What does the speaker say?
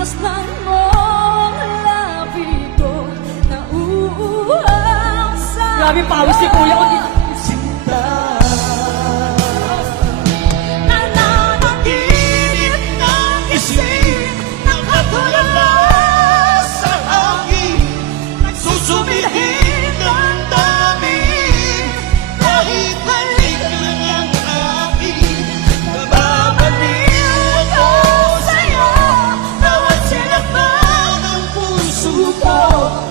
Masdan mong labi ko nauuhaw sa Grabe, pawis si Kuya ko dito. Sinta, nananaginip ng isip nakatulala sa hangin, nagsusumihin ng damdamin. Kahit halik lang ang akin, nababaliw ako sa'yo. Bawat sinaktan ng puso ko